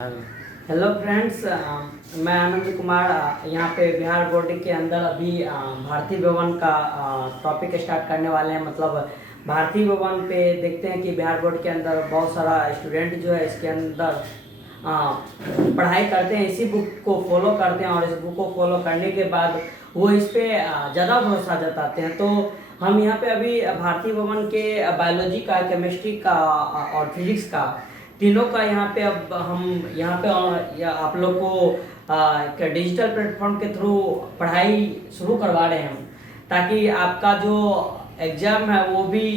Hello friends, मैं आनंद कुमार यहाँ पे बिहार बोर्ड के अंदर अभी भारतीय भवन का टॉपिक स्टार्ट करने वाले हैं। मतलब भारतीय भवन पे देखते हैं कि बिहार बोर्ड के अंदर बहुत सारा स्टूडेंट जो है इसके अंदर पढ़ाई करते हैं, इसी बुक को फॉलो करते हैं और इस बुक को फॉलो करने के बाद वो इस पे ज़्यादा भरोसा जताते हैं। तो हम यहाँ पे अभी भारतीय भवन के बायोलॉजी का, केमिस्ट्री का और फिजिक्स का तीनों का यहाँ पे अब हम यहाँ पे आप लोग को डिजिटल प्लेटफॉर्म के थ्रू पढ़ाई शुरू करवा रहे हैं, ताकि आपका जो एग्ज़ाम है वो भी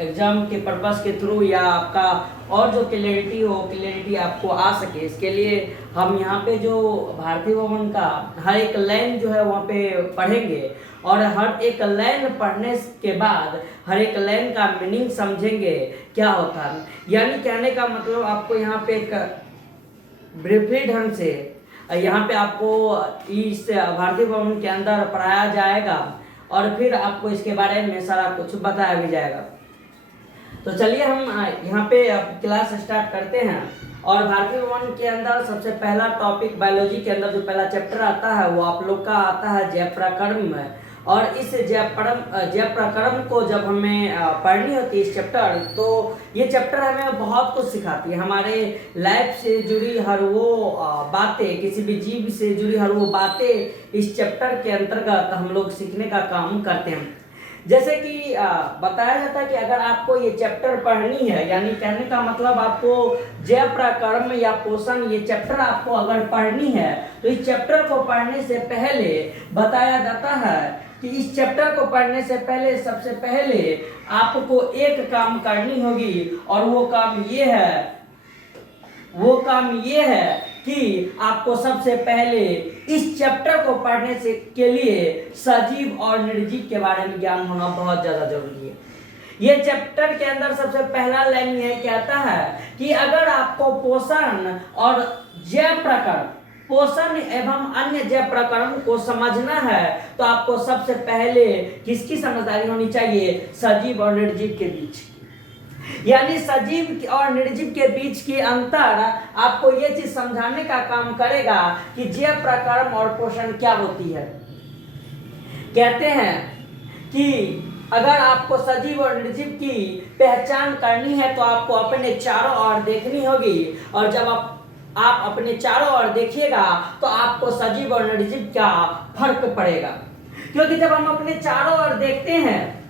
एग्ज़ाम के पर्पस के थ्रू या आपका और जो क्लियरिटी आपको आ सके। इसके लिए हम यहाँ पे जो भारतीय भवन का हर एक लाइन जो है वहाँ पे पढ़ेंगे और हर एक लाइन पढ़ने के बाद हर एक लाइन का मीनिंग समझेंगे क्या होता है। यानी कहने का मतलब आपको यहाँ पे एक ब्रीफली ढंग से यहाँ पे आपको इस भारतीय भवन के अंदर पढ़ाया जाएगा और फिर आपको इसके बारे में सारा कुछ बताया भी जाएगा। तो चलिए हम यहाँ पे क्लास स्टार्ट करते हैं। और भारतीय भवन के अंदर सबसे पहला टॉपिक बायोलॉजी के अंदर जो पहला चैप्टर आता है वो आप लोग का आता है जैव प्रकर्म में। और इस जैव प्रकर्म को जब हमें पढ़नी होती है इस चैप्टर, तो ये चैप्टर हमें बहुत कुछ सिखाती है। हमारे लाइफ से जुड़ी हर वो बातें, किसी भी जीव से जुड़ी हर वो बातें इस चैप्टर के अंतर्गत हम लोग सीखने का काम करते हैं। जैसे कि बताया जाता है कि अगर आपको ये चैप्टर पढ़नी है, यानी कहने का मतलब आपको जैव प्रकर्म या पोषण ये चैप्टर आपको अगर पढ़नी है, तो इस चैप्टर को पढ़ने से पहले बताया जाता है कि इस चैप्टर को पढ़ने से पहले सबसे पहले आपको एक काम करनी होगी और वो काम ये है कि आपको सबसे पहले इस चैप्टर को पढ़ने से के लिए सजीव और निर्जीव के बारे में ज्ञान होना बहुत ज़्यादा जरूरी है। ये चैप्टर के अंदर सबसे पहला लाइन यह कहता है कि अगर आपको पोषण और जैव प्रकरण, पोषण एवं अन्य जैव प्रकरण को समझना है, तो आपको सबसे पहले किसकी समझदारी होनी चाहिए? सजीव और निर्जीव के बीच। यानी सजीव और निर्जीव के बीच की अंतर आपको ये चीज समझाने का काम करेगा कि जैव प्रकरण और पोषण क्या होती है। कहते हैं कि अगर आपको सजीव और निर्जीव की पहचान करनी है तो आपको अपने चारों ओर देखनी होगी, और जब आप अपने चारों ओर देखिएगा तो आपको सजीव और निर्जीव का फर्क पड़ेगा। क्योंकि जब हम अपने चारों ओर देखते हैं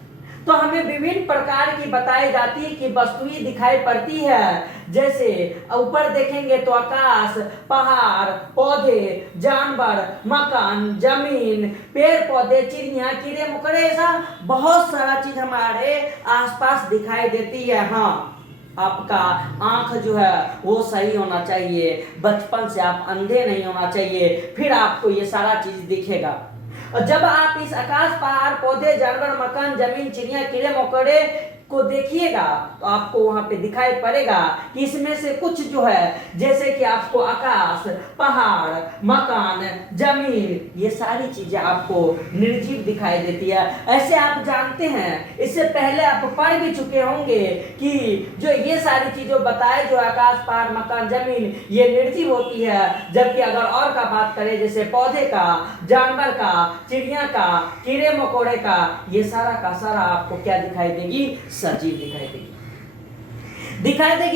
तो हमें विभिन्न प्रकार की बताई जाती है कि वस्तुएं दिखाई पड़ती है। जैसे ऊपर देखेंगे तो आकाश, पहाड़, पौधे, जानवर, मकान, जमीन, पेड़ पौधे, चिड़िया, कीड़े मकोड़े, ऐसा बहुत सारा चीज हमारे आसपास दिखाई देती है। हाँ, आपका आंख जो है वो सही होना चाहिए, बचपन से आप अंधे नहीं होना चाहिए, फिर आपको ये सारा चीज दिखेगा। और जब आप इस आकाश, पहाड़, पौधे, जानवर, मकान, जमीन, चिड़िया, कीड़े मकोड़े को देखिएगा तो आपको वहां पे दिखाई पड़ेगा कि इसमें से कुछ जो है, जैसे कि आपको आकाश, पहाड़, मकान, जमीन, ये सारी चीजें आपको निर्जीव दिखाई देती है। ऐसे आप जानते हैं, इससे पहले आप पढ़ भी चुके होंगे कि जो ये सारी चीजें बताए, जो आकाश, पहाड़, मकान, जमीन, ये निर्जीव होती है। जबकि अगर और का बात करें, जैसे पौधे का, जानवर का, चिड़िया का, कीड़े मकोड़े का, ये सारा का सारा आपको क्या दिखाई देगी? सजीव दिखाई देगी।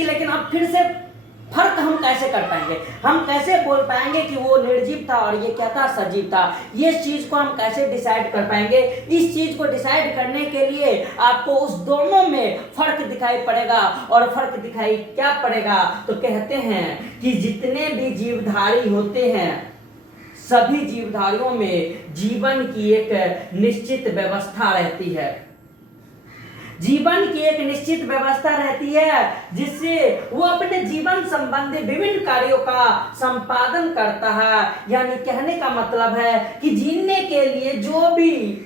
लेकिन अब फिर से फर्क हम कैसे कर पाएंगे? हम कैसे बोल पाएंगे कि वो निर्जीव था और ये क्या था? सजीव था। ये चीज को हम कैसे डिसाइड कर पाएंगे? इस चीज को डिसाइड करने के लिए आपको उस दोनों में फर्क दिखाई पड़ेगा। और फर्क दिखाई क्या पड़ेगा? तो कहते हैं कि जितने भी जीवधारी होते हैं, सभी जीवधारियों में जीवन की एक निश्चित व्यवस्था रहती है। जीवन की एक निश्चित व्यवस्था रहती है जिससे वो अपने जीवन संबंधी विभिन्न कार्यों का संपादन करता है। यानी कहने का मतलब है कि जीने के लिए जो भी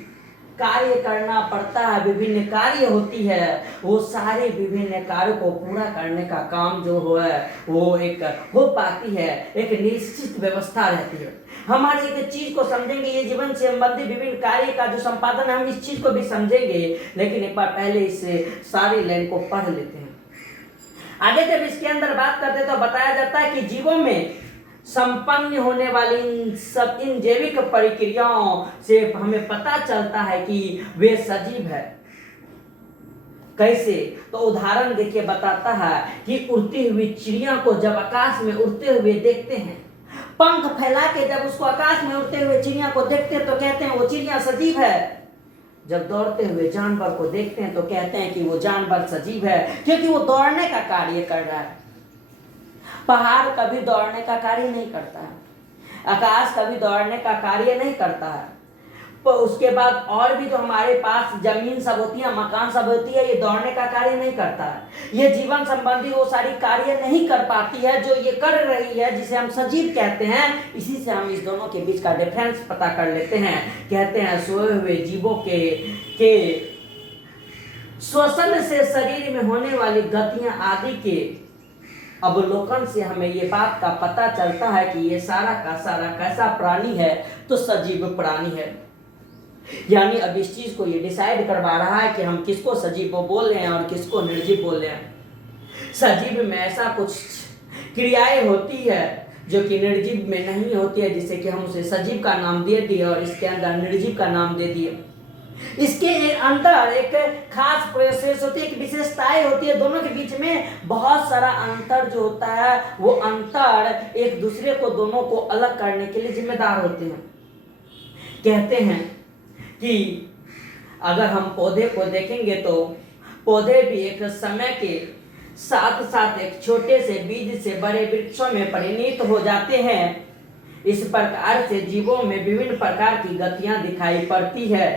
कार्य करना पड़ता है, विभिन्न कार्य होती है, वो सारे विभिन्न कार्यों को पूरा करने का काम जो है वो एक हो पाती है, एक निश्चित व्यवस्था रहती है। हमारी एक चीज को समझेंगे, ये जीवन से संबंधित विभिन्न कार्य का जो संपादन है, हम इस चीज को भी समझेंगे। लेकिन एक बार पहले इस सारी लाइन को पढ़ लेते हैं। आगे जब इसके अंदर बात करते तो बताया जाता है कि जीवों में संपन्न होने वाली इन जैविक प्रक्रियाओं से हमें पता चलता है कि वे सजीव है। कैसे? तो उदाहरण देखिए बताता है कि उड़ती हुई चिड़िया को जब आकाश में उड़ते हुए देखते हैं, पंख फैला के जब उसको आकाश में उड़ते हुए चिड़िया को देखते हैं तो कहते हैं वो चिड़िया सजीव है। जब दौड़ते हुए जानवर को देखते हैं तो कहते हैं कि वो जानवर सजीव है, क्योंकि वो दौड़ने का कार्य कर रहा है। पहाड़ कभी दौड़ने का कार्य नहीं करता है, आकाश कभी दौड़ने का कार्य नहीं करता है। तो उसके बाद और भी जो हमारे पास जमीन सब होती है, मकान सब होती है, ये दौड़ने का कार्य नहीं करता है। ये जीवन संबंधी वो सारी कार्य नहीं कर पाती है जो ये कर रही है, जिसे हम सजीव कहते हैं। इसी से हम इस दोनों के बीच का डिफरेंस पता कर लेते हैं। कहते हैं सोए हुए जीवों के श्वसन से शरीर में होने वाली गतियां आदि के अवलोकन से हमें ये बात का पता चलता है कि ये सारा का सारा कैसा प्राणी है, तो सजीव प्राणी है। यानी अब इस चीज को ये डिसाइड करवा रहा है कि हम किसको सजीव बोल रहे हैं और किसको निर्जीव बोल रहे हैं। सजीव में ऐसा कुछ क्रियाएं होती है जो कि निर्जीव में नहीं होती है, जिससे कि हम उसे सजीव का नाम दे दिए और इसके अंदर निर्जीव का नाम दे दिए। इसके अंदर एक खास प्रोसेस होती है, एक विशेषताएं होती है। दोनों के बीच में बहुत सारा अंतर जो होता है, वो अंतर एक दूसरे को दोनों को अलग करने के लिए जिम्मेदार होते हैं। कहते हैं कि अगर हम पौधे को देखेंगे तो पौधे भी एक समय के साथ साथ एक छोटे से बीज से बड़े वृक्षों में परिणत हो जाते हैं। इस प्रकार से जीवों में विभिन्न प्रकार की गतियां दिखाई पड़ती है,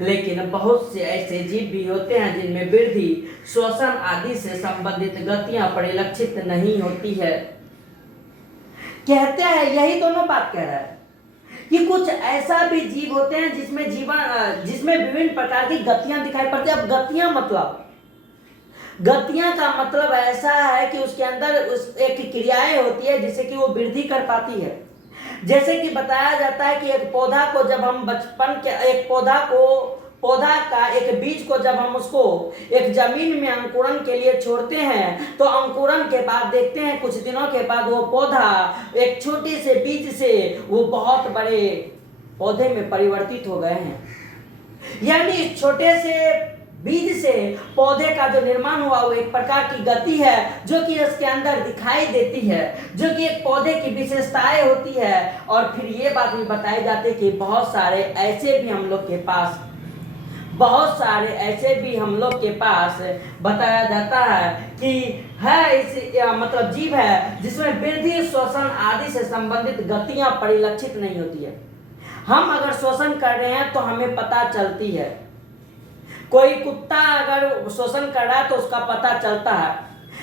लेकिन बहुत से ऐसे जीव भी होते हैं जिनमें वृद्धि, श्वसन आदि से संबंधित गतियां परिलक्षित नहीं होती है। कहते हैं यही दोनों बात कह रहा है कि कुछ ऐसा भी जीव होते हैं जिसमें विभिन्न प्रकार की गतियां दिखाई पड़ती है। अब गतियां का मतलब ऐसा है कि उसके अंदर एक क्रियाएं होती है जिससे कि वो वृद्धि कर पाती है। जैसे कि बताया जाता है कि एक पौधा को जब हम पौधा का एक बीज को जब हम उसको एक जमीन में अंकुरन के लिए छोड़ते हैं, तो अंकुरन के बाद देखते हैं कुछ दिनों के बाद वो पौधा एक छोटे से बीज से वो बहुत बड़े पौधे में परिवर्तित हो गए हैं। यानी छोटे से बीज से पौधे का जो निर्माण हुआ वो एक प्रकार की गति है जो कि इसके अंदर दिखाई देती है, जो कि एक पौधे की विशेषताएं होती है। और फिर ये बात भी बताई जाती है कि बहुत सारे ऐसे भी हम लोग के पास बताया जाता है कि मतलब जीव है जिसमें वृद्धि, श्वसन आदि से संबंधित गतियां परिलक्षित नहीं होती है। हम अगर श्वसन कर रहे हैं तो हमें पता चलती है। कोई कुत्ता अगर शोषण कर रहा है तो उसका पता चलता है,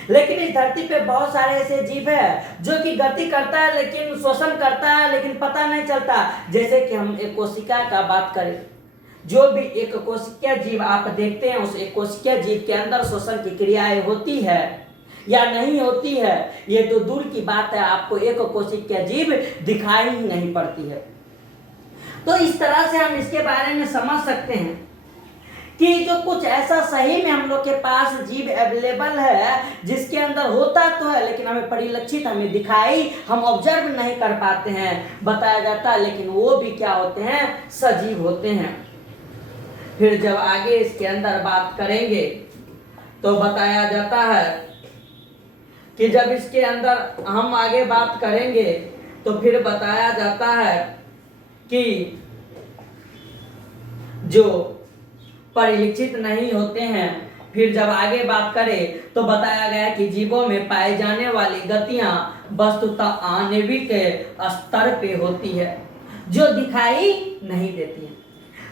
लेकिन इस धरती पे बहुत सारे ऐसे जीव है जो कि गति करता है लेकिन शोषण करता है लेकिन पता नहीं चलता। जैसे कि हम एक कोशिका का बात करें, जो भी एक कोशिकीय जीव आप देखते हैं, उस एक कोशिकीय जीव के अंदर शोषण की क्रियाएं होती है या नहीं होती है, ये तो दूर की बात है, आपको एक कोशिकीय जीव दिखाई ही नहीं पड़ती है। तो इस तरह से हम इसके बारे में समझ सकते हैं कि जो कुछ ऐसा सही में हम लोग के पास जीव अवेलेबल है जिसके अंदर होता तो है लेकिन हमें परिलक्षित, हमें दिखाई, हम ऑब्जर्व नहीं कर पाते हैं, बताया जाता है। लेकिन वो भी क्या होते हैं? सजीव होते हैं। फिर जब आगे इसके अंदर बात करेंगे तो बताया जाता है कि जब इसके अंदर हम आगे बात करेंगे तो फिर बताया जाता है कि जो परिलक्षित नहीं होते हैं। फिर जब आगे बात करें तो बताया गया कि जीवों में पाए जाने वाली गतियां वस्तुतः आणविक स्तर पे होती है जो दिखाई नहीं देती है।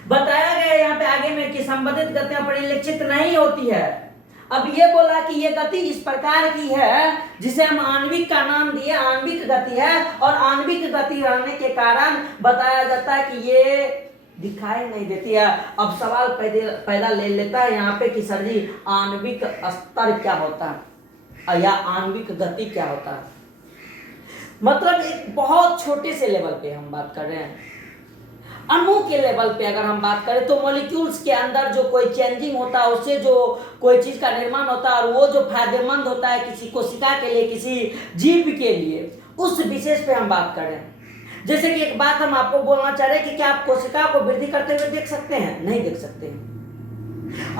बताया गया यहाँ पे आगे में कि संबंधित गतियां परिलक्षित नहीं होती है। अब ये बोला कि ये गति इस प्रकार की है जिसे हम आणविक का नाम दिए, आणविक गति है, और आणविक गति रहने के कारण बताया जाता है कि ये दिखाई नहीं देती है। अब सवाल पैदा ले लेता है यहाँ पे कि सर जी आणविक स्तर क्या होता है या आणविक गति क्या होता है। मतलब एक बहुत छोटे से लेवल पे हम बात कर रहे हैं। अणु के लेवल पे अगर हम बात करें तो मॉलिक्यूल्स के अंदर जो कोई चेंजिंग होता है उससे जो कोई चीज का निर्माण होता है और वो जो फायदेमंद होता है किसी कोशिका के लिए, किसी जीव के लिए, उस विशेष पे हम बात करें। जैसे कि एक बात हम आपको बोलना चाह रहे हैं कि क्या आप कोशिका को वृद्धि करते हुए देख सकते हैं? नहीं देख सकते।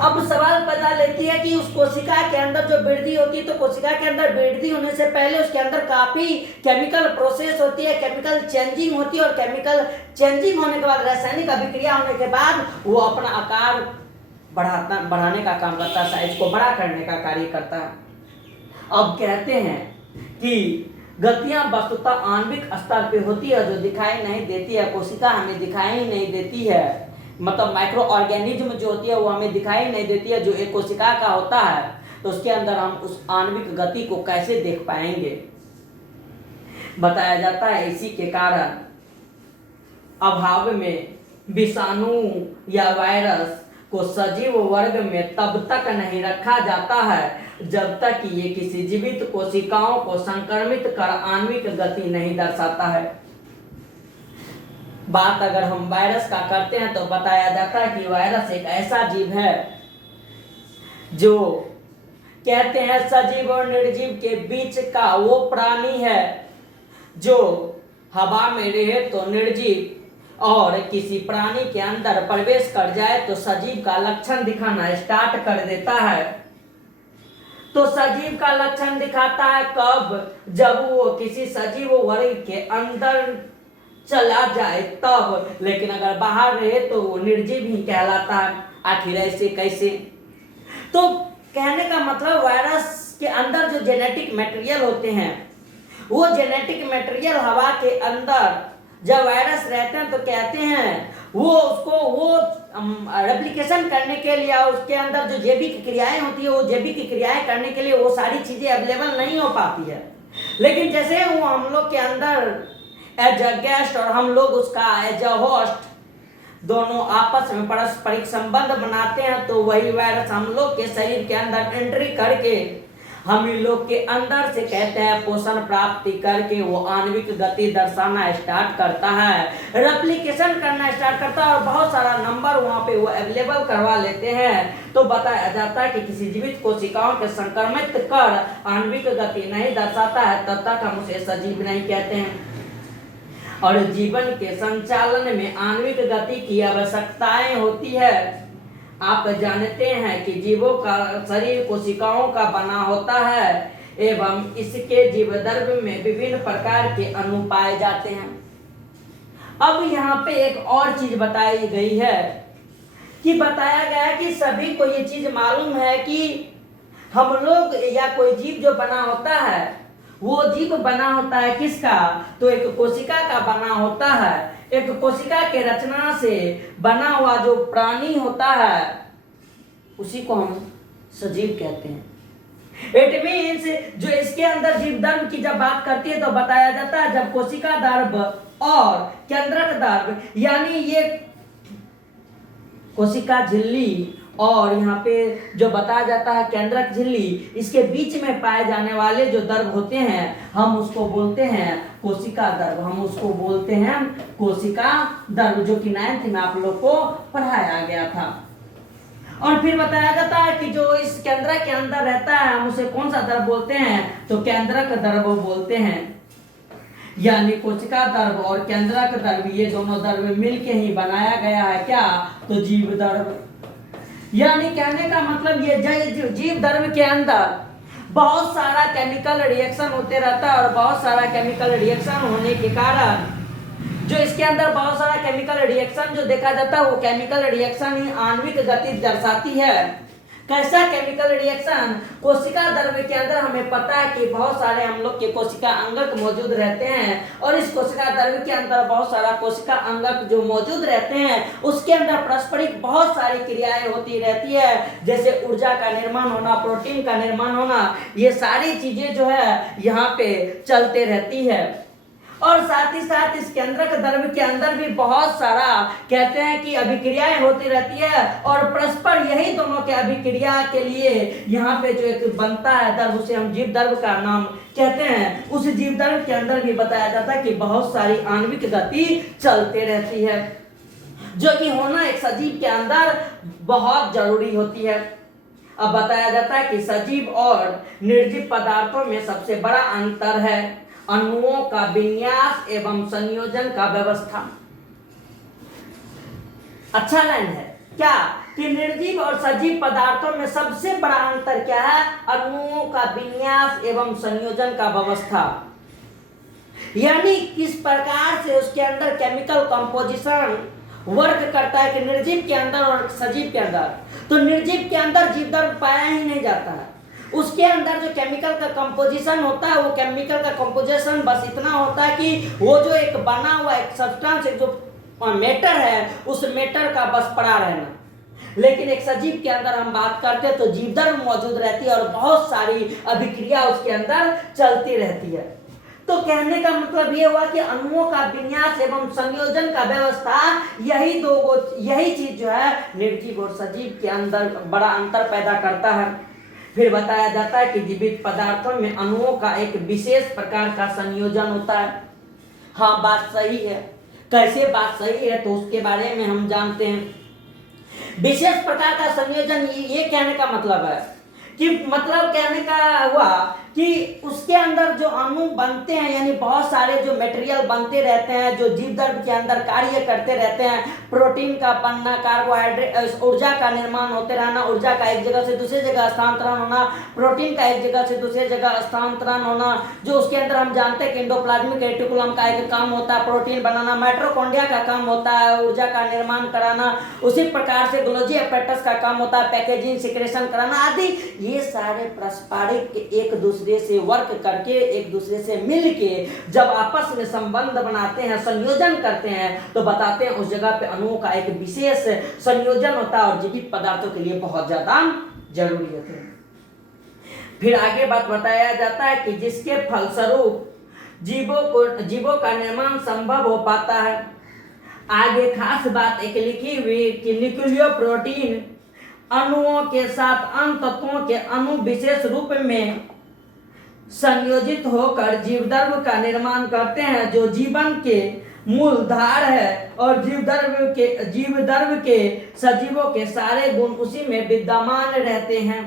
अब सवाल पैदा लेती है कि उस कोशिका के अंदर जो वृद्धि होती है, तो कोशिका के अंदर वृद्धि होने से पहले उसके अंदर काफी केमिकल प्रोसेस होती है, केमिकल चेंजिंग होती है, और केमिकल चेंजिंग होने के बाद, रासायनिक अभिक्रिया होने के बाद वो अपना आकार बढ़ाने का काम करता है, साइज को बड़ा करने का कार्य करता है। अब कहते हैं कि गतियां वस्तुतः आणविक स्तर पे होती है, जो दिखाई नहीं देती है। कोशिका हमें दिखाई नहीं देती है, मतलब माइक्रो ऑर्गेनिज्म जो होती है वो हमें दिखाई नहीं देती है, जो एक कोशिका का होता है, तो उसके अंदर हम उस आणविक गति को कैसे देख पाएंगे? बताया जाता है इसी के कारण अभाव में विषाणु या वायरस को सजीव वर्ग में तब तक नहीं रखा जाता है जब तक कि ये किसी जीवित कोशिकाओं को संक्रमित कर आणविक गति नहीं दर्शाता है। बात अगर हम वायरस का करते हैं तो बताया जाता है कि वायरस एक ऐसा जीव है जो कहते हैं सजीव और निर्जीव के बीच का वो प्राणी है जो हवा में रहे तो निर्जीव, और किसी प्राणी के अंदर प्रवेश कर जाए तो सजीव का लक्षण दिखाना स्टार्ट कर देता है। तो सजीव का लक्षण दिखाता है कब? जब वो किसी सजीव वर्ग के अंदर चला जाए तब, लेकिन अगर बाहर रहे तो वो निर्जीव ही कहलाता है। आखिर ऐसे कैसे? तो कहने का मतलब वायरस के अंदर जो जेनेटिक मटेरियल होते हैं, वो जेनेटिक मटेरियल हवा के अंदर जब वायरस रहते हैं तो कहते हैं वो उसको रेप्लिकेशन करने के लिए, उसके अंदर जो जैविक क्रियाएं होती है वो जैविक क्रियाएं करने के लिए वो सारी चीजें अवेलेबल नहीं हो पाती है। लेकिन जैसे वो हम लोग के अंदर एज अ गेस्ट और हम लोग उसका एज अ होस्ट दोनों आपस में पारस्परिक संबंध बनाते हैं, तो वही वायरस हम लोग के शरीर के अंदर एंट्री करके हम इन लोग के अंदर से कहते हैं पोषण प्राप्ति करके वो आणविक गति दर्शाना स्टार्ट करता है, रेप्लिकेशन करना स्टार्ट करता है और बहुत सारा नंबर वहाँ पे वो अवेलेबल करवा लेते हैं। तो बताया जाता है कि किसी जीवित कोशिकाओं के संक्रमित कर आणविक गति नहीं दर्शाता है तब तक हम उसे सजीव नहीं कहते हैं। और जीवन के संचालन में आणविक गति की आवश्यकताएं होती है। आप जानते हैं कि जीवों का शरीर कोशिकाओं का बना होता है एवं इसके जीवदर्भ में विभिन्न प्रकार के अणु पाए जाते हैं। अब यहाँ पे एक और चीज बताई गई है कि बताया गया है कि सभी को ये चीज मालूम है कि हम लोग या कोई जीव जो बना होता है वो जीव बना होता है किसका? तो एक कोशिका का बना होता है। एक कोशिका के रचना से बना हुआ जो प्राणी होता है उसी को हम सजीव कहते हैं। इट मीन्स जो इसके अंदर जीव धर्म की जब बात करती है तो बताया जाता है जब कोशिका गर्भ और केंद्रक गर्भ, यानी ये कोशिका झिल्ली और यहाँ पे जो बताया जाता है केंद्रक झिल्ली, इसके बीच में पाए जाने वाले जो दर्भ होते हैं हम उसको बोलते हैं कोशिका दर्भ। हम उसको बोलते हैं कोशिका दर्भ, जो कि 9th में आप लोग को पढ़ाया गया था। और फिर बताया जाता है कि जो इस केंद्रक के अंदर रहता है हम उसे कौन सा दर्भ बोलते हैं? तो केंद्रक दर्भ बोलते हैं। यानी कोशिका दर्भ और केंद्रक दर्भ ये दोनों दर्भ मिलके ही बनाया गया है क्या? तो जीव दर्भ। यानी कहने का मतलब ये जीव दर्भ के अंदर बहुत सारा केमिकल रिएक्शन होते रहता है और बहुत सारा केमिकल रिएक्शन होने के कारण जो इसके अंदर बहुत सारा केमिकल रिएक्शन जो देखा जाता है वो केमिकल रिएक्शन ही आणविक गति दर्शाती है। कैसा केमिकल रिएक्शन? कोशिका दर्भ के अंदर हमें पता है कि बहुत सारे हम लोग के कोशिका अंगक मौजूद रहते हैं और इस कोशिका दर्भ के अंदर बहुत सारा कोशिका अंगक जो मौजूद रहते हैं उसके अंदर पारस्परिक बहुत सारी क्रियाएं होती रहती है, जैसे ऊर्जा का निर्माण होना, प्रोटीन का निर्माण होना, ये सारी चीजें जो है यहाँ पे चलते रहती है। और साथ ही साथ इस केंद्रक दर्भ के अंदर भी बहुत सारा कहते हैं कि अभिक्रियाएं होती रहती है और परस्पर यही दोनों के अभिक्रिया के लिए यहाँ पे जो एक बनता है दर्भ उसे हम जीव दर्भ का नाम कहते हैं। उस जीव दर्भ के अंदर भी बताया जाता है कि बहुत सारी आणविक गति चलते रहती है। जो कि होना एक सजीव के अंदर बहुत जरूरी होती है। अब बताया जाता है कि सजीव और निर्जीव पदार्थों में सबसे बड़ा अंतर है अणुओं का विन्यास एवं संयोजन का व्यवस्था। अच्छा लाइन है क्या कि निर्जीव और सजीव पदार्थों में सबसे बड़ा अंतर क्या है? अणुओं का विन्यास एवं संयोजन का व्यवस्था, यानी किस प्रकार से उसके अंदर केमिकल कंपोजिशन वर्क करता है कि निर्जीव के अंदर और सजीव के अंदर। तो निर्जीव के अंदर जीवधर्म पाया ही नहीं जाता है, उसके अंदर जो केमिकल का कंपोजिशन होता है वो केमिकल का कंपोजिशन बस इतना होता है कि वो जो एक बना हुआ एक सब्सटेंस एक जो मैटर है उस मैटर का बस पड़ा रहना। लेकिन एक सजीव के अंदर हम बात करते हैं तो जीवधर्म मौजूद रहती है और बहुत सारी अभिक्रिया उसके अंदर चलती रहती है। तो कहने का मतलब ये हुआ कि अणुओं का विन्यास एवं संयोजन का व्यवस्था, यही चीज जो है निर्जीव और सजीव के अंदर बड़ा अंतर पैदा करता है। फिर बताया जाता है कि जीवित पदार्थों में अणुओं का एक विशेष प्रकार का संयोजन होता है। हाँ, बात सही है। कैसे बात सही है तो उसके बारे में हम जानते हैं। विशेष प्रकार का संयोजन, ये कहने का मतलब है कि मतलब कहने का हुआ कि उसके अंदर जो अणु बनते हैं, यानी बहुत सारे जो मटेरियल बनते रहते हैं जो जीवधर्म के अंदर कार्य करते रहते हैं। प्रोटीन का बनना, कार्बोहाइड्रेट, ऊर्जा का निर्माण होते रहना, ऊर्जा का एक जगह से दूसरी जगह स्थानांतरण होना, प्रोटीन का एक जगह से दूसरी जगह स्थानांतरण होना, जो उसके अंदर हम जानते हैं कि एंडोप्लाज्मिक रेटिकुलम का एक काम होता है प्रोटीन बनाना, माइटोकॉन्ड्रिया का काम होता है ऊर्जा का निर्माण कराना, उसी प्रकार से गोल्गी एपेटस का काम होता है पैकेजिंग सिक्रेशन कराना आदि। ये सारे पारस्परिक एक दूसरे से वर्क करके एक दूसरे से मिलके जब आपस में संबंध बनाते हैं, संयोजन करते हैं, तो बताते हैं उस जगह पे अणुओं का एक विशेष संयोजन होता है और जीवित पदार्थों के लिए बहुत ज्यादा जरूरी होते हैं। फिर आगे बात बताया जाता है कि जिसके फलस्वरूप जीवों का निर्माण संभव हो पाता है। आगे खास बात एक लिखी हुई कि न्यूक्लियो प्रोटीन अणुओं के साथ अन्य तत्वों के अणु विशेष रूप में संयोजित होकर जीवधर्म का निर्माण करते हैं जो जीवन के मूलधार है और जीवधर्म के सजीवों के सारे गुण उसी में विद्यमान रहते हैं।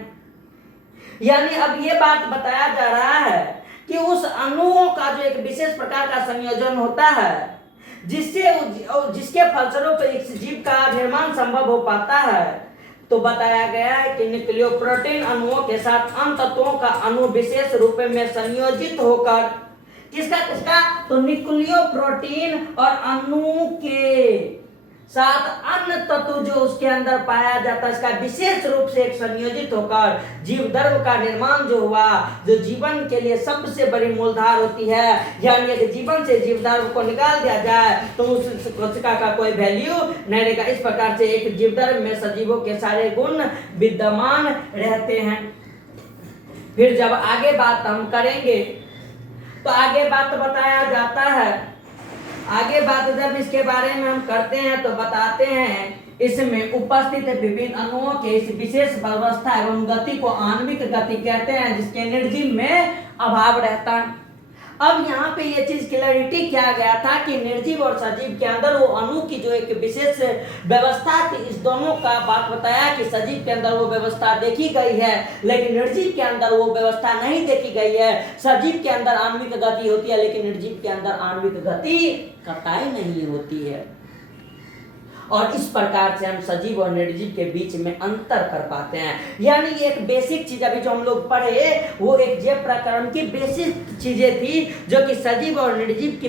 यानी अब ये बात बताया जा रहा है कि उस अणुओं का जो एक विशेष प्रकार का संयोजन होता है जिसके फलस्वरूप एक जीव का निर्माण संभव हो पाता है। तो बताया गया है कि न्यूक्लियोप्रोटीन अणुओं के साथ अन्य तत्वों का अणु विशेष रूप में संयोजित होकर किसका तो न्यूक्लियोप्रोटीन और अणु के साथ अन्य तत्व जो उसके अंदर पाया जाता है इसका विशेष रूप से एक संयोजित होकर जीवधर्म का निर्माण जो हुआ, जो जीवन के लिए सबसे बड़ी मूलधार होती है। यानी अगर जीवन से जीवधर्म को निकाल दिया जाए तो उस कोशिका का कोई वैल्यू नहीं रहेगा। इस प्रकार से एक जीवधर्म में सजीवों के सारे गुण विद्यमान रहते हैं। फिर जब आगे बात हम करेंगे तो आगे बात बताया जाता है, आगे बात जब इसके बारे में हम करते हैं तो बताते हैं इसमें उपस्थित विभिन्न अणुओं के इस विशेष व्यवस्था एवं गति को आणविक गति कहते हैं जिसके निर्जीव में अभाव रहता है। अब यहाँ पे ये चीज क्लैरिटी किया गया था कि निर्जीव और सजीव के अंदर वो अणु की जो एक विशेष व्यवस्था थी, इस दोनों का बात बताया कि सजीव के अंदर वो व्यवस्था देखी गई है लेकिन निर्जीव के अंदर वो व्यवस्था नहीं देखी गई है। सजीव के अंदर आणविक गति होती है लेकिन निर्जीव के अंदर आणविक गति कतई नहीं होती है। और इस प्रकार से हम सजीव और निर्जीव के बीच में अंतर कर पाते हैं। यानी एक बेसिक चीज अभी जो हम लोग पढ़े वो एक जैव प्रकरण की बेसिक चीजें थी जो कि सजीव और निर्जीव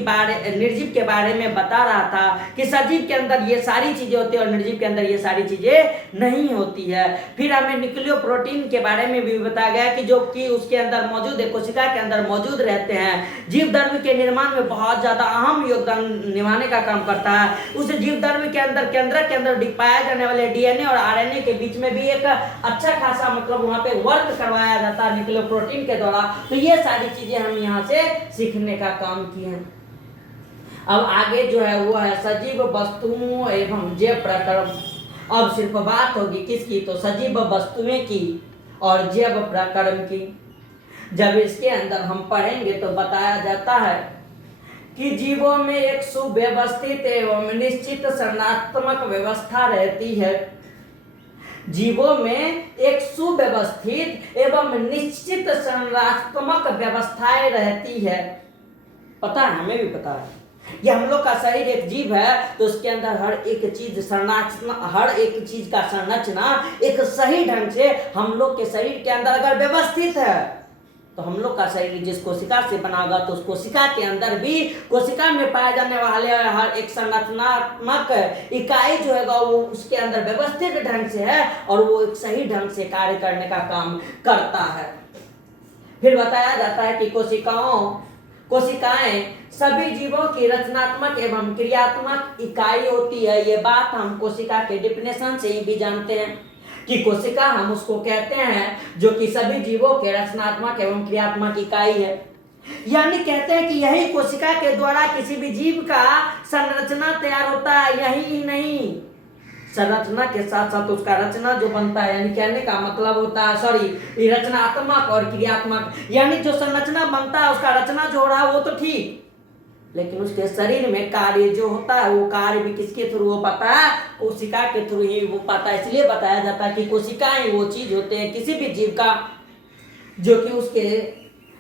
के बारे में बता रहा था कि सजीव के अंदर ये सारी चीजें होती है और निर्जीव के अंदर ये सारी चीजें नहीं होती है। फिर हमें न्यूक्लियो प्रोटीन के बारे में भी बताया गया कि जो कि उसके अंदर मौजूद है, कोशिका के अंदर मौजूद रहते हैं, जीव धर्म के निर्माण में बहुत ज्यादा अहम योगदान निभाने का काम करता है। उस जीव धर्म के अंदर केंद्रक के अंदर पाए जाने वाले डीएनए और आरएनए के बीच में भी एक अच्छा खासा मतलब वहां पे वर्क करवाया जाता है न्यूक्लियो प्रोटीन के द्वारा। तो ये सारी चीजें हम यहाँ से सीखने का काम किए हैं। अब आगे जो है वो है सजीव वस्तुओं एवं जैव प्रकरण। अब सिर्फ बात होगी किसकी, तो सजीव वस्तुएं की और जैव प्रकरण की। जब इसके अंदर हम पढ़ेंगे तो बताया जाता है कि जीवों में एक सुव्यवस्थित एवं निश्चित संरचनात्मक व्यवस्था रहती है। जीवों में एक सुव्यवस्थित एवं निश्चित संरचनात्मक व्यवस्थाएं रहती है। पता है, हमें भी पता है। ये हम लोग का शरीर एक जीव है, तो उसके अंदर हर एक चीज संरचना, हर एक चीज का संरचना एक सही ढंग से हम लोग के शरीर के अंदर अगर व्यवस्थित है, तो हम लोग का शरीर जिस कोशिका से बना होगा, तो उस कोशिका के अंदर भी कोशिका में पाए जाने वाले हर एक संरचनात्मक इकाई जो है वो उसके अंदर व्यवस्थित ढंग से है और वो एक सही ढंग से कार्य करने का काम करता है। फिर बताया जाता है कि कोशिकाएं सभी जीवों की रचनात्मक एवं क्रियात्मक इकाई होती है। ये बात हम कोशिका के डिफिनेशन से ही भी जानते हैं कि कोशिका हम उसको कहते हैं जो कि सभी जीवों के रचनात्मक एवं क्रियात्मक इकाई है। यानी कहते हैं कि यही कोशिका के द्वारा किसी भी जीव का संरचना तैयार होता है। यही ही नहीं, संरचना के साथ साथ उसका रचना जो बनता है, यानी कहने का मतलब होता है रचनात्मक और क्रियात्मक। यानी जो संरचना बनता है उसका रचना जो हो रहा है वो तो ठीक, लेकिन उसके शरीर में कार्य जो होता है वो कार्य भी किसके थ्रू हो पाता है? कोशिका के थ्रू ही वो पाता है। इसलिए बताया जाता है कि कोशिकाएं वो चीज होते हैं किसी भी जीव का जो कि उसके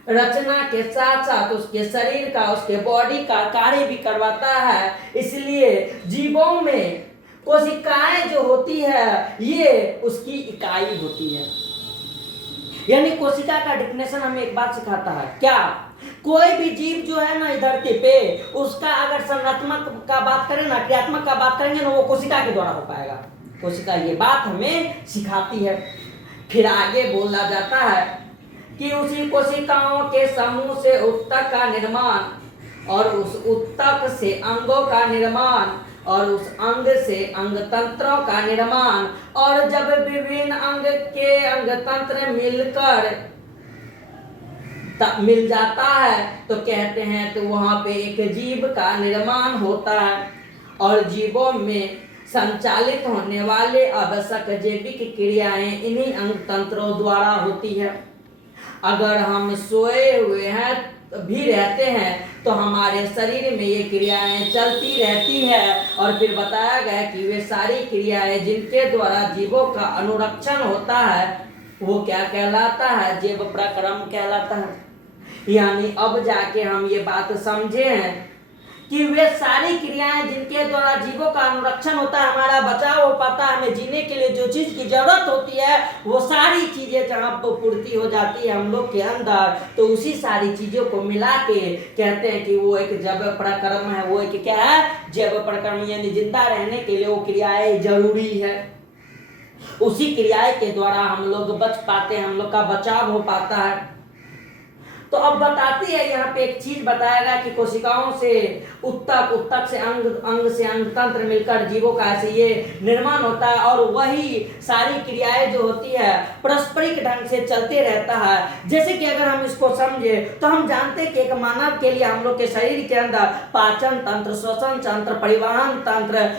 रचना के साथ साथ उसके शरीर का, उसके बॉडी का कार्य भी करवाता है। इसलिए जीवों में कोशिकाएं जो होती है ये उसकी इकाई होती है। यानी कोशिका का डिफिनेशन हमें एक बात सिखाता है, क्या कोई भी जीव जो है ना इस धरती पे, उसका अगर संरचनात्मक का बात करें ना, क्रियात्मक का बात करेंगे ना, वो कोशिका के द्वारा हो पाएगा। कोशिका ये बात हमें सिखाती है। फिर आगे बोला जाता है कि उसी कोशिकाओं के समूह से उत्तक का निर्माण और उस उत्तक से अंगों का निर्माण और उस अंग से अंग तंत्रों का निर्माण, और जब विभिन्न अंग के अंग तंत्र मिल जाता है तो कहते हैं तो वहां पे एक जीव का निर्माण होता है। और जीवों में संचालित होने वाले आवश्यक जैविक क्रियाएं इन्हीं अंग तंत्रों द्वारा होती है। अगर हम सोए हुए हैं भी रहते हैं तो हमारे शरीर में ये क्रियाएं चलती रहती है। और फिर बताया गया कि वे सारी क्रियाएं जिनके द्वारा जीवों का अनुरक्षण होता है वो क्या कहलाता है? जैव प्रक्रम कहलाता है। यानी अब जाके हम ये बात समझे हैं कि वे सारी क्रियाएं जिनके द्वारा जीवों का अनुरक्षण होता है, हमारा बचाव हो पाता है, हमें जीने के लिए जो चीज की जरूरत होती है वो सारी चीजें जहाँ पूर्ति हो जाती है हम लोग के अंदर, तो उसी सारी चीजों को मिला के कहते हैं कि वो एक जैव प्रक्रम है। वो एक क्या है? जैव प्रक्रम। यानी जिंदा रहने के लिए वो क्रियाएं जरूरी है। उसी क्रियाएं के द्वारा हम लोग बच पाते हैं, हम लोग का बचाव हो पाता है। तो अब बताती है यहाँ पे एक चीज बताया गया कि कोशिकाओं से उत्तक, उत्तक से अंग, अंग से अंग तंत्र मिलकर जीवों का ऐसे ये निर्माण होता है। और वही सारी क्रियाएं जो होती है पारस्परिक ढंग से चलते रहता है। जैसे कि अगर हम इसको समझे तो हम जानते हैं कि एक मानव के लिए हम लोग के शरीर के अंदर पाचन तंत्र, श्वसन तंत्र, परिवहन तंत्र,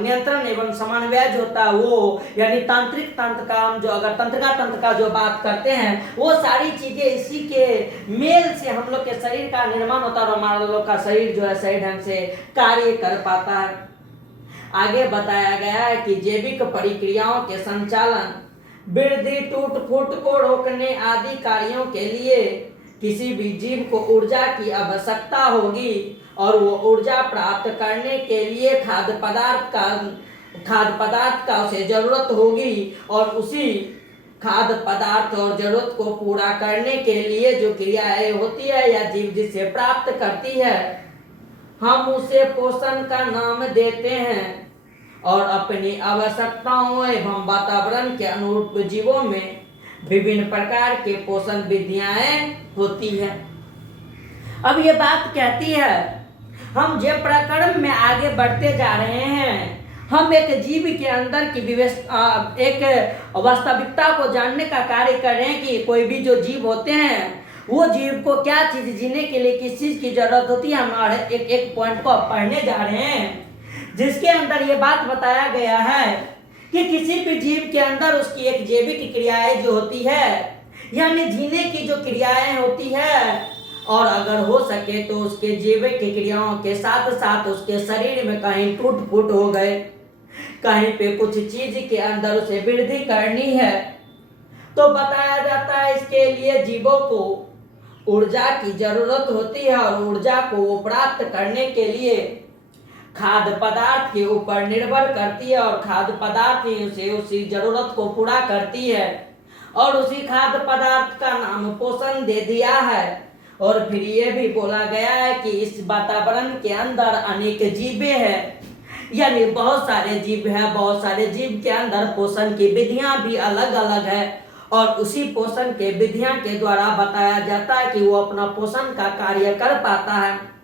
नियंत्रण एवं समन्वय जो होता है वो, यानी तांत्रिक तंत्र का हम जो अगर तंत्रिका तंत्र का जो बात करते हैं वो सारी चीजें इसी के मेल से हम लोग के शरीर का निर्माण होता है और हमारा लोग का शरीर जो है सही ढंग से कार्य कर पाता है। आगे बताया गया है कि जैविक प्रक्रियाओं के संचालन, वृद्धि, टूट फूट को रोकने आदि कार्यों के लिए किसी भी जीव को ऊर्जा की आवश्यकता होगी और वो ऊर्जा प्राप्त करने के लिए खाद्य पदार्थ का उसे जरूरत होगी। और उसी खाद्य पदार्थ और जरूरत को पूरा करने के लिए जो क्रियाएं होती है या जीव जिसे प्राप्त करती है हम उसे पोषण का नाम देते हैं। और अपनी आवश्यकताओं एवं वातावरण के अनुरूप जीवों में विभिन्न प्रकार के पोषण विधियां होती है। अब ये बात कहती है हम जैव प्रक्रम में आगे बढ़ते जा रहे हैं, हम एक जीव के अंदर की एक वास्तविकता को जानने का कार्य कर रहे हैं कि कोई भी जो जीव होते हैं वो जीव को क्या चीज जीने के लिए किस चीज की जरूरत होती है। हमारे एक पॉइंट को पढ़ने जा रहे हैं जिसके अंदर ये बात बताया गया है कि किसी भी जीव के अंदर उसकी एक जैविक क्रियाएं जो होती है, यानी जीने की जो क्रियाएं होती है और अगर हो सके तो उसके जैविक क्रियाओं के साथ साथ उसके शरीर में कहीं टूट फूट हो गए, कहीं पे कुछ चीज के अंदर उसे वृद्धि करनी है, तो बताया जाता है इसके लिए जीवों को ऊर्जा की जरूरत होती है और ऊर्जा को वो प्राप्त करने के लिए खाद्य पदार्थ के ऊपर निर्भर करती है और खाद्य पदार्थ ही उसे उसी जरूरत को पूरा करती है और उसी खाद्य पदार्थ का नाम पोषण दे दिया है। और फिर ये भी बोला गया है कि इस वातावरण के अंदर अनेक जीवें हैं, यानी बहुत सारे जीव हैं, बहुत सारे जीव के अंदर पोषण की विधियां भी अलग अलग है और उसी पोषण के विधियां के द्वारा बताया जाता है कि वो अपना पोषण का कार्य कर पाता है।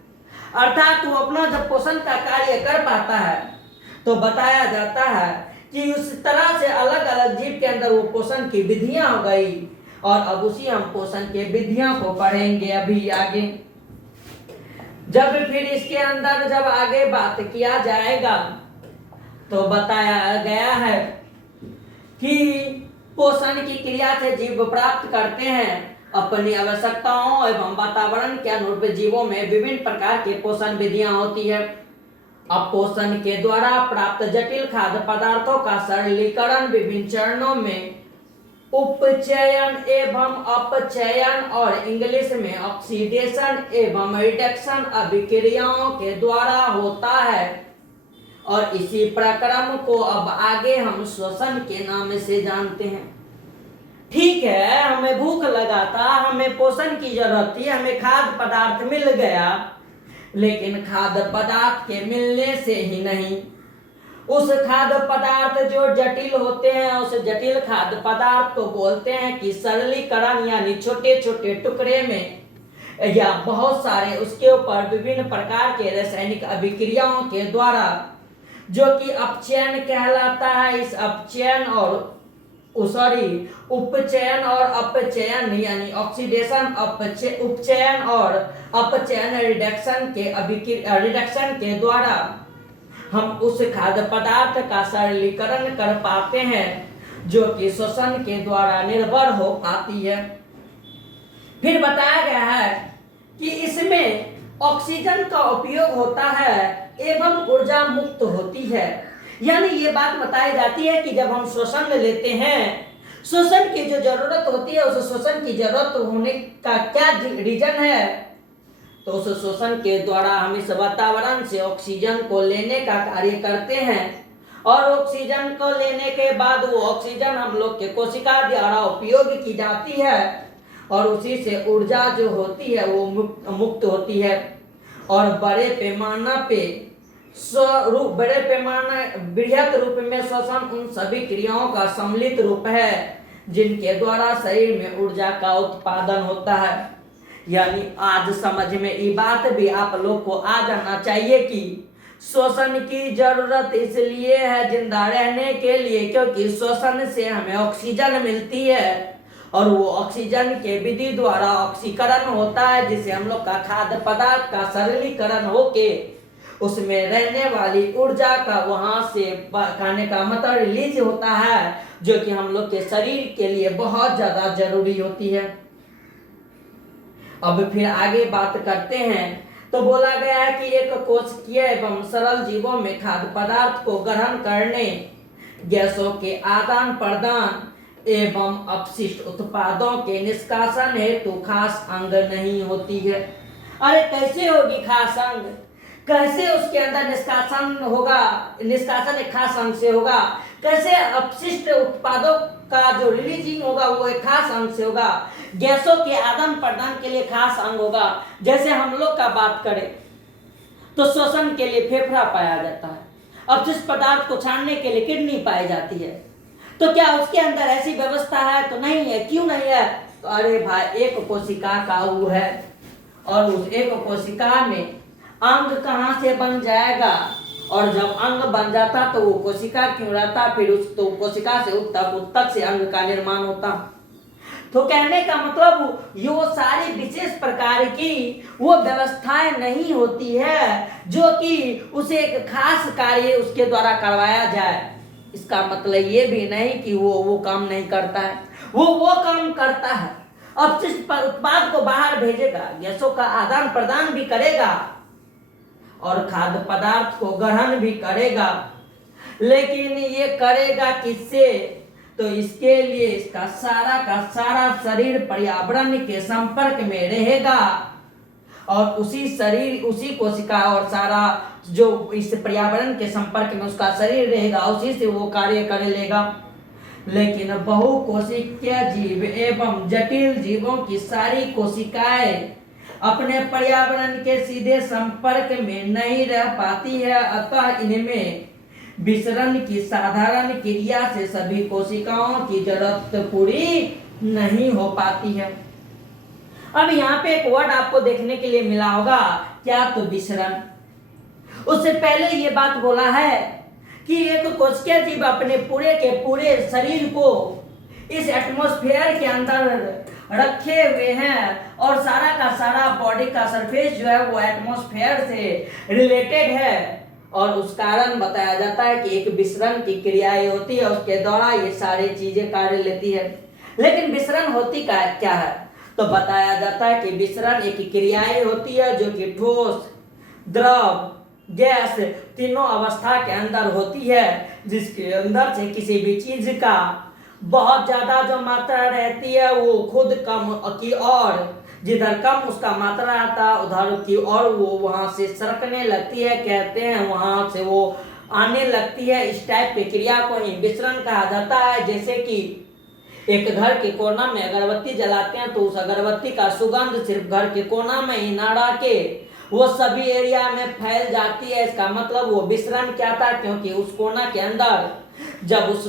अर्थात वो अपना जब पोषण का कार्य कर पाता है तो बताया जाता है कि उस तरह से अलग अलग जीव के अंदर वो पोषण की विधियां हो गई और अब उसी हम पोषण के विधियां को पढ़ेंगे अभी आगे। जब फिर इसके अंदर जब आगे बात किया जाएगा तो बताया गया है कि पोषण की क्रिया से जीव प्राप्त करते हैं अपनी आवश्यकताओं एवं वातावरण के अनुरूप। जीवों में विभिन्न प्रकार के पोषण विधियां होती है। अब पोषण के द्वारा प्राप्त जटिल खाद्य पदार्थों का सरलीकरण विभिन्न चरणों में उपचयन एवं अपचयन और इंग्लिश में ऑक्सीडेशन एवं रिडक्शन अभिक्रियाओं के द्वारा होता है और इसी प्रक्रम को अब आगे हम श्वसन के नाम से जानते हैं। ठीक है, हमें भूख लगा था, हमें पोषण की जरूरत थी, हमें खाद्य पदार्थ मिल गया, लेकिन खाद्य पदार्थ के मिलने से ही नहीं, उस खाद्य पदार्थ जो जटिल होते हैं उस जटिल खाद्य पदार्थ को बोलते हैं कि सरलीकरण, यानी छोटे छोटे टुकड़े में या बहुत सारे उसके ऊपर विभिन्न प्रकार के रासायनिक अभिक्रियाओं के द्वारा जो कि अपचयन कहलाता है। इस अपचयन और उपचयन और अपचयन यानी ऑक्सीडेशन, उपचयन और अपचयन रिडक्शन के द्वारा हम उस खाद्य पदार्थ का सरलीकरण कर पाते हैं जो कि श्वसन के द्वारा निर्भर हो पाती है। फिर बताया गया है कि इसमें ऑक्सीजन का उपयोग होता है एवं ऊर्जा मुक्त होती है। यानी ये बात बताई जाती है कि जब हम श्वसन लेते हैं, श्वसन की जो जरूरत होती है उस श्वसन की जरूरत होने का क्या रीजन है, तो उस श्वसन के द्वारा हम इस वातावरण से ऑक्सीजन को लेने का कार्य करते हैं और ऑक्सीजन को लेने के बाद वो ऑक्सीजन हम लोग के कोशिका द्वारा उपयोग की जाती है और उसी से ऊर्जा जो होती है वो मुक्त होती है। और बड़े पैमाना पे बृहत रूप में श्वसन उन सभी क्रियाओं का सम्मिलित रूप है जिनके द्वारा शरीर में ऊर्जा का उत्पादन होता है। यानी आज समझ में ये बात भी आप लोग को आ जाना चाहिए कि श्वसन की जरूरत इसलिए है जिंदा रहने के लिए क्योंकि श्वसन से हमें ऑक्सीजन मिलती है और वो ऑक्सीजन के विधि द्वारा ऑक्सीकरण होता है जिससे हम लोग का खाद्य पदार्थ का सरलीकरण होके उसमें रहने वाली ऊर्जा का वहां से खाने का मतलब रिलीज होता है जो कि हम लोग के शरीर के लिए बहुत ज्यादा जरूरी होती है। अब फिर आगे बात करते हैं तो बोला गया है कि एक कोशिकीय एवं सरल जीवों में खाद्य पदार्थ को ग्रहण करने, गैसों के आदान प्रदान एवं अपशिष्ट उत्पादों के निष्कासन हेतु खास अंग नहीं होती है। अरे कैसे होगी खास अंग, कैसे उसके अंदर निष्कासन होगा, निष्कासन एक खास अंग से होगा, कैसे अपशिष्ट उत्पादों का जो रिलीजिंग होगा वो एक खास अंग से होगा, गैसों के आदान प्रदान के लिए खास अंग होगा। जैसे हम लोग का बात करें तो श्वसन के लिए फेफड़ा पाया जाता है, अपशिष्ट पदार्थ को छानने के लिए किडनी पाई जाती है, तो क्या उसके अंदर ऐसी व्यवस्था है? तो नहीं है। क्यों नहीं है? तो अरे भाई एक कोशिका का वो है और उस एक कोशिका में अंग कहाँ से बन जाएगा, और जब अंग बन जाता तो वो कोशिका क्यों रहता, फिर उस तो कोशिका से उत्तक से अंग का निर्माण होता। तो कहने का मतलब ये सारी विशेष प्रकार की वो व्यवस्थाएं नहीं होती है जो कि उसे एक खास कार्य उसके द्वारा करवाया जाए। इसका मतलब ये भी नहीं कि वो काम नहीं करता है, वो काम करता है, अपशिष्ट उत्पाद को बाहर भेजेगा, गैसों का आदान प्रदान भी करेगा और खाद्य पदार्थ को ग्रहण भी करेगा। लेकिन ये करेगा किससे? तो इसके लिए इसका सारा का सारा शरीर पर्यावरण के संपर्क में रहेगा और उसी शरीर, उसी कोशिका और सारा जो इस पर्यावरण के संपर्क में उसका शरीर रहेगा, उसी से वो कार्य कर लेगा। लेकिन बहुकोशिकीय जीव एवं जटिल जीवों की सारी कोशिकाएं अपने पर्यावरण के सीधे संपर्क में नहीं रह पाती है, अतः इनमें विसरण की साधारण क्रिया से सभी कोशिकाओं की जरूरत पूरी नहीं हो पाती है। अब यहाँ पे एक वर्ड आपको देखने के लिए मिला होगा, क्या? तो विसरण। उससे पहले ये बात बोला है कि एक कोशिकीय जीव अपने पूरे के पूरे शरीर को इस एटमॉस्फेयर के अंदर रखे हुए हैं और सारा का सारा बॉडी का सरफेस जो है वो एटमॉस्फेयर से रिलेटेड है और उस कारण बताया जाता है कि एक विसरण की क्रियाएं होती है, उसके द्वारा ये सारी चीजें कार्य लेती है। लेकिन विसरण होती क्या है? तो बताया जाता है कि विसरण एक क्रियाएं होती है जो कि ठोस, द्रव, गैस तीनों अवस्था के अंदर होती है, जिसके अंदर से किसी भी चीज का बहुत ज्यादा जो मात्रा रहती है वो खुद कम की और जिधर कम उसका मात्रा आता है उधर की और वो वहां से सरकने लगती है, कहते हैं वहां से वो आने लगती है। इस टाइप की क्रिया को ही विसरण कहा जाता है। जैसे कि एक घर के कोना में अगरबत्ती जलाते हैं तो उस अगरबत्ती का सुगंध सिर्फ घर के कोना में ही ना रह के वो सभी एरिया में फैल जाती है। इसका मतलब वो विसरण क्या था? क्योंकि उस कोना के अंदर जब उस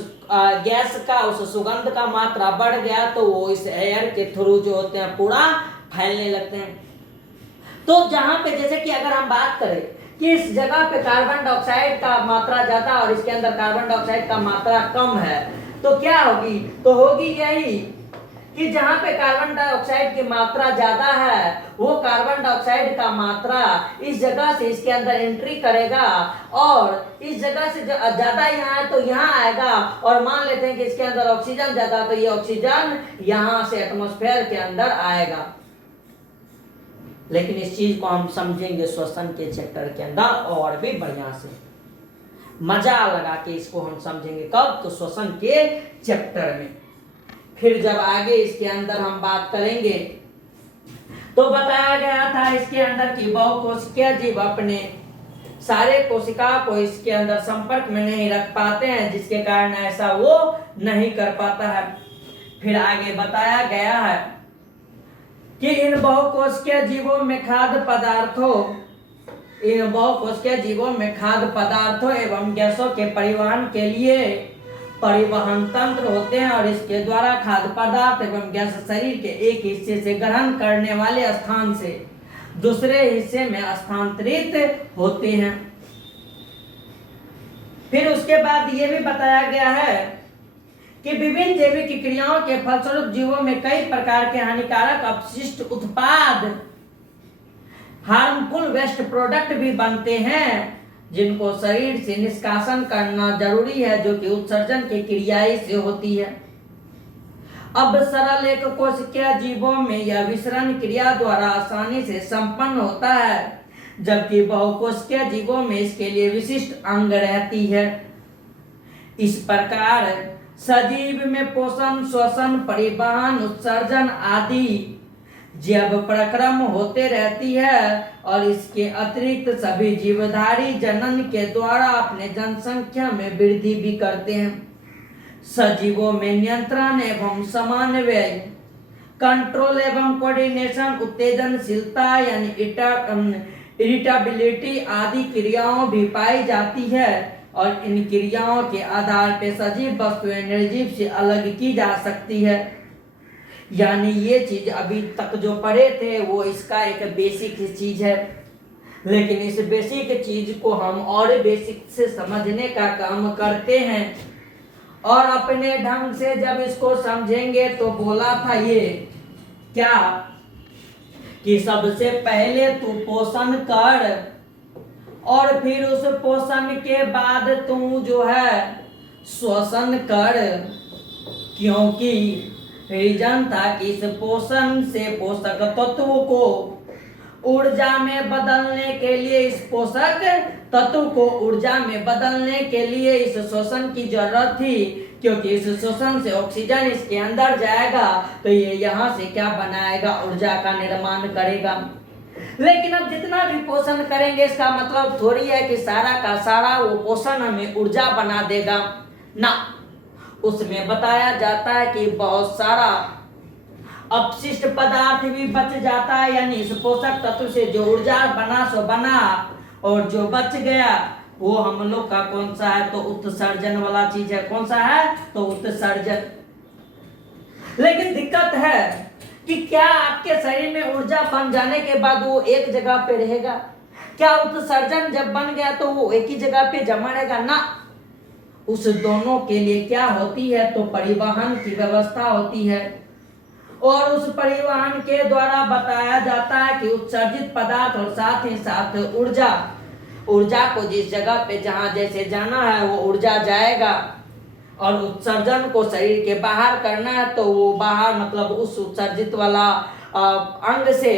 गैस का, उस सुगंध का मात्रा बढ़ गया तो वो इस एयर के थ्रू जो होते हैं पूरा फैलने लगते हैं। तो जहां पे जैसे कि अगर हम बात करें कि इस जगह पे कार्बन डाइऑक्साइड का मात्रा ज्यादा और इसके अंदर कार्बन डाइऑक्साइड का मात्रा कम है, तो क्या होगी? तो होगी यही कि जहां पे कार्बन डाइऑक्साइड की मात्रा ज्यादा है वो कार्बन डाइऑक्साइड का मात्रा इस जगह से इसके अंदर एंट्री करेगा और इस जगह से ज्यादा यहाँ है तो यहाँ आएगा और मान लेते हैं कि इसके अंदर ऑक्सीजन ज्यादा तो ये ऑक्सीजन यहाँ से एटमॉस्फेयर के अंदर आएगा। लेकिन इस चीज को हम समझेंगे श्वसन के चैप्टर के अंदर और भी बढ़िया से मजा लगा के इसको हम समझेंगे। कब? तो श्वसन के चैप्टर में। फिर जब आगे इसके अंदर हम बात करेंगे तो बताया गया था इसके अंदर की बहुकोशिकीय जीव अपने सारे कोशिका को इसके अंदर संपर्क में नहीं रख पाते हैं, जिसके कारण ऐसा वो नहीं कर पाता है। फिर आगे बताया गया है कि इन बहुकोशिकीय जीवों में खाद्य पदार्थों एवं गैसों के परिवहन के लिए परिवहन तंत्र होते हैं और इसके द्वारा खाद्य पदार्थ एवं गैस शरीर के एक हिस्से से ग्रहण करने वाले स्थान से दूसरे हिस्से में स्थानांतरित होते हैं। फिर उसके बाद ये भी बताया गया है कि विभिन्न जैविक क्रियाओं के फलस्वरूप जीवों में कई प्रकार के हानिकारक अपशिष्ट उत्पाद, हार्मफुल वेस्ट प्रोडक्ट भी बनते हैं, जिनको शरीर से निष्कासन करना जरूरी है, जो कि उत्सर्जन की क्रियाएं से होती है। अब सरल एक कोशिकीय जीवों में यह विसरण क्रिया द्वारा आसानी से संपन्न होता है, जबकि बहुकोशिकीय जीवों में इसके लिए विशिष्ट अंग रहती है। इस प्रकार सजीव में पोषण, श्वसन, परिवहन, उत्सर्जन आदि जैव प्रक्रम होते रहती है और इसके अतिरिक्त सभी जीवधारी जनन के द्वारा अपने जनसंख्या में वृद्धि भी करते हैं। सजीवों में नियंत्रण एवं समन्वय, कंट्रोल एवं कोऑर्डिनेशन, उत्तेजनशीलता यानी इरिटेबिलिटी आदि क्रियाओं भी पाई जाती है और इन क्रियाओं के आधार पर सजीव वस्तुएं निर्जीव से अलग की जा सकती है। यानी ये चीज अभी तक जो पढ़े थे वो इसका एक बेसिक चीज है, लेकिन इस बेसिक चीज को हम और बेसिक से समझने का काम करते हैं और अपने ढंग से जब इसको समझेंगे तो बोला था ये क्या कि सबसे पहले तू पोषण कर और फिर उस पोषण के बाद तू जो है श्वसन कर, क्योंकि रीजन था कि इस पोषण से पोषक तत्वों को ऊर्जा में बदलने के लिए, इस पोषक तत्व को ऊर्जा में बदलने के लिए इस शोषण की जरूरत थी, क्योंकि इस शोषण से ऑक्सीजन इसके अंदर जाएगा तो ये यहाँ से क्या बनाएगा, ऊर्जा का निर्माण करेगा। लेकिन अब जितना भी पोषण करेंगे इसका मतलब थोड़ी है कि सारा का सारा वो पोषण हमें ऊर्जा बना देगा ना। उसमें बताया जाता है कि बहुत सारा अपशिष्ट पदार्थ भी बच जाता है, यानी इस पोषक तत्व से जो ऊर्जा बना सो बना, और जो बच गया वो हम लोग का कौन सा है, तो उत्सर्जन वाला चीज है। कौन सा है, तो उत्सर्जन। लेकिन दिक्कत है कि क्या आपके शरीर में ऊर्जा बन जाने के बाद वो एक जगह पे रहेगा? क्या उत्सर्जन जब बन गया तो वो एक ही जगह पे जमा रहेगा? ना, उस दोनों के लिए क्या होती है, तो परिवहन की व्यवस्था होती है। और उस परिवहन के द्वारा बताया जाता है कि उत्सर्जित पदार्थ और साथ ही साथ ऊर्जा को जिस जगह पे जहां जैसे जाना है वो ऊर्जा जाएगा, और उत्सर्जन को शरीर के बाहर करना है तो वो बाहर मतलब उस उत्सर्जित वाला अंग से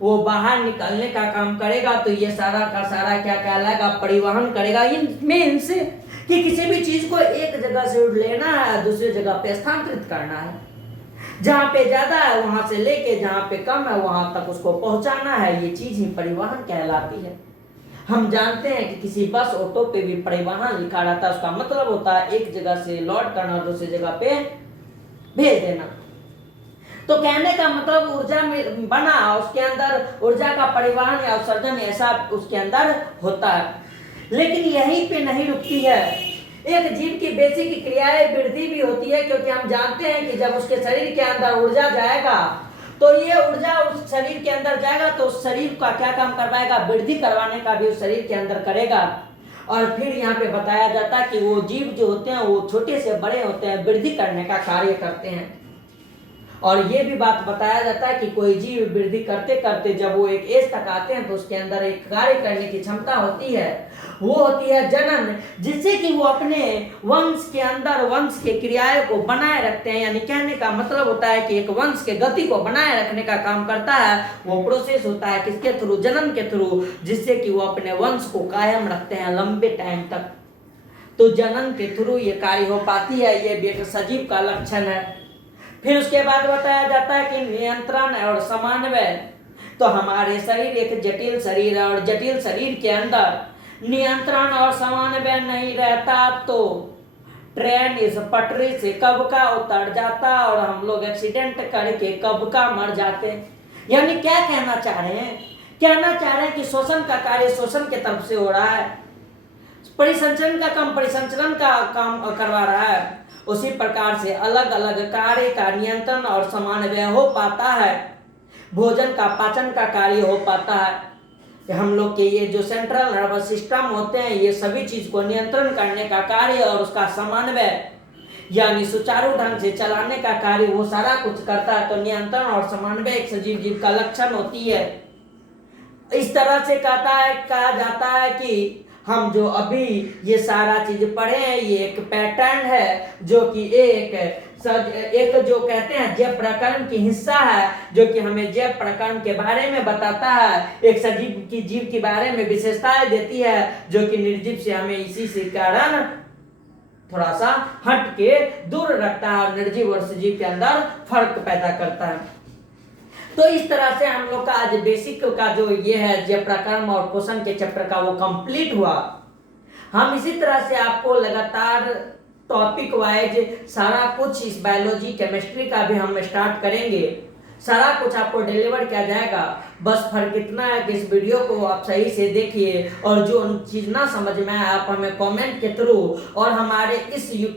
वो बाहर निकलने का काम करेगा। तो ये सारा का सारा क्या कहलाएगा, परिवहन करेगा। इन मीन्स कि किसी भी चीज को एक जगह से लेना है दूसरी जगह पे स्थानांतरित करना है, जहाँ पे ज्यादा है वहां से लेके जहाँ पे कम है वहां तक उसको पहुंचाना है, ये चीज ही परिवहन कहलाती है। हम जानते हैं कि किसी बस ऑटो पे भी परिवहन लिखा रहता है, उसका मतलब होता है एक जगह से लोड करना दूसरी जगह पे भेज देना। तो कहने का मतलब ऊर्जा में बना, उसके अंदर ऊर्जा का परिवहन या उत्सर्जन ऐसा उसके अंदर होता है। लेकिन यहीं पे नहीं रुकती है, एक जीव की बेसिक क्रियाएं वृद्धि भी होती है, क्योंकि हम जानते हैं कि जब उसके शरीर के अंदर ऊर्जा जाएगा तो ये ऊर्जा उस शरीर के अंदर जाएगा तो उस शरीर का क्या काम करवाएगा, वृद्धि करवाने का भी उस शरीर के अंदर करेगा। और फिर यहाँ पे बताया जाता है कि वो जीव जो होते हैं वो छोटे से बड़े होते हैं, वृद्धि करने का कार्य करते हैं। और ये भी बात बताया जाता है कि कोई जीव वृद्धि करते करते जब वो एक एज तक आते हैं तो उसके अंदर एक कार्य करने की क्षमता होती है, वो होती है जनन, जिससे कि वो अपने वंश के अंदर वंश के क्रियाएं को बनाए रखते हैं। यानी कहने का मतलब होता है कि एक वंश के गति को बनाए रखने का काम करता है, वो प्रोसेस होता है किसके थ्रू, जनन के थ्रू, जिससे कि वो अपने वंश को कायम रखते हैं लंबे टाइम तक। तो जनन के थ्रू ये कार्य हो पाती है, ये भी एक सजीव का लक्षण है। फिर उसके बाद बताया जाता है कि नियंत्रण और समन्वय। तो हमारे शरीर एक जटिल शरीर है, और जटिल शरीर के अंदर नियंत्रण और समन्वय नहीं रहता तो ट्रेन इस पटरी से कब का उतर जाता और हम लोग एक्सीडेंट करके कब का मर जाते। यानी क्या कहना चाह रहे हैं, कहना चाह रहे हैं कि शोषण का कार्य शोषण के तरफ से हो रहा है, परिसंचरण का काम परिसंचरण का काम करवा रहा है। उसी प्रकार से अलग अलग कार्य का नियंत्रण और समन्वय हो पाता है, भोजन का पाचन का कार्य हो पाता है। हम लोग के ये जो सेंट्रल नर्वस सिस्टम होते हैं ये सभी चीज को नियंत्रण करने का कार्य और उसका समन्वय यानी सुचारू ढंग से चलाने का कार्य वो सारा कुछ करता है। तो नियंत्रण और समन्वय एक सजीव जीव का लक्षण होती है। इस तरह से कहा जाता है कि हम जो अभी ये सारा चीज पढ़े हैं ये एक पैटर्न है, जो कि एक जो कहते हैं जैव प्रकरण की हिस्सा है, जो कि हमें जैव प्रकरण के बारे में बताता है, एक सजीव की जीव के बारे में विशेषताएं देती है, जो कि निर्जीव से हमें इसी से कारण थोड़ा सा हट के दूर रखता है और निर्जीव और सजीव के अंदर फर्क पैदा करता है। तो इस तरह से हम लोग का आज बेसिक का जो ये है जैव प्रकरण और पोषण के चैप्टर का वो कंप्लीट हुआ। हम इसी तरह से आपको लगातार टॉपिक वाइज सारा कुछ इस बायोलॉजी केमिस्ट्री का भी हम स्टार्ट करेंगे, सारा कुछ आपको डिलीवर किया जाएगा। बस फर्क इतना है कि इस वीडियो को आप सही से देखिए और जो चीज ना समझ में आए आप हमें कमेंट के थ्रू और हमारे इस यूट्यूब